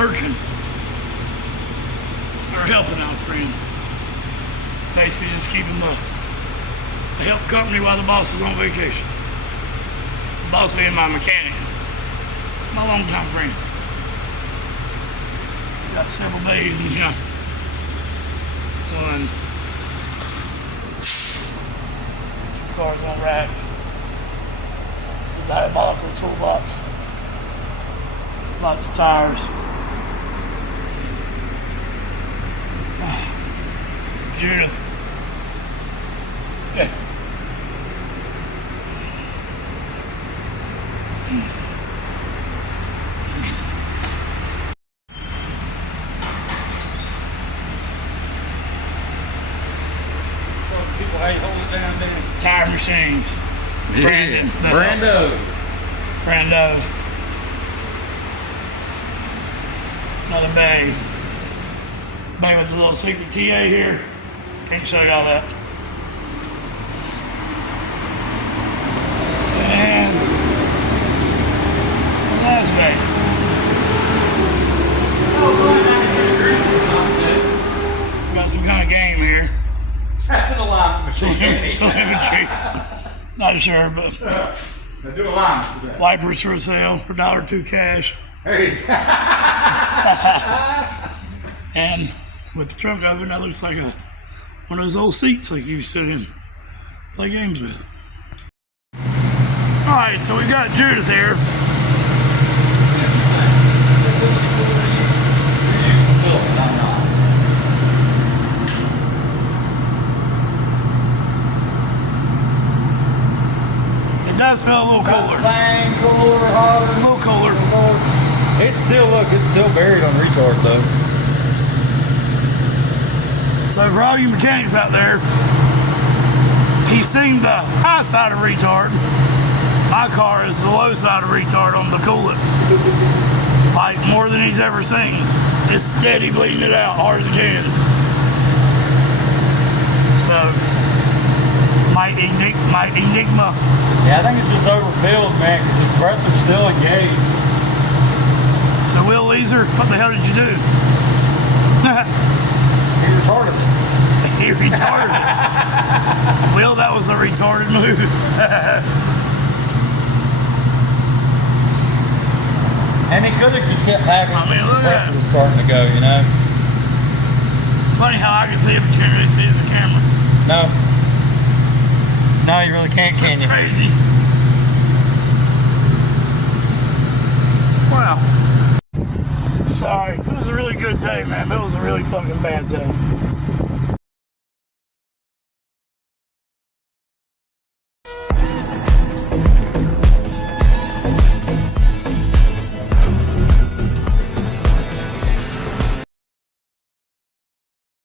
working or helping out crane. Basically just keeping the help company while the boss is on vacation. The boss being my mechanic, my long-time friend. Got several bays in here. One, two cars on racks. The diabolical toolbox. Lots of tires. Judith. Yeah. People, how you hold it down there? Tire machines. Yeah. Brando. Another bay. Bay with a little secret TA here. Can't show you all that. And the last bay. Got some kind of game here. That's an alignment machine. Telemetry. Not sure, but They do alignments today. wipers for sale for $1.02 cash. Hey. And with the truck oven, that looks like one of those old seats like you used to sit in, play games with. All right, so we got Judith here. It does feel a little cooler. Same, cooler, hotter. A little cooler. It's still buried on recharge though. So for all you mechanics out there, he's seen the high side of retard. My car is the low side of retard on the coolant. Like more than he's ever seen. It's steady bleeding it out hard as it can. So my Enigma. Yeah, I think it's just overfilled, man, because the compressor's still engaged. So Will Leeser, what the hell did you do? He retarded it. He retarded it. Will, that was a retarded move. And he could have just kept having I mean, look the at compressor that. was starting to go, you know? It's funny how I can see it, but you can't really see it in the camera. No. No, you really can't, can That's you? crazy. Wow. Sorry. It was a really good day, man. It was a really fucking bad day.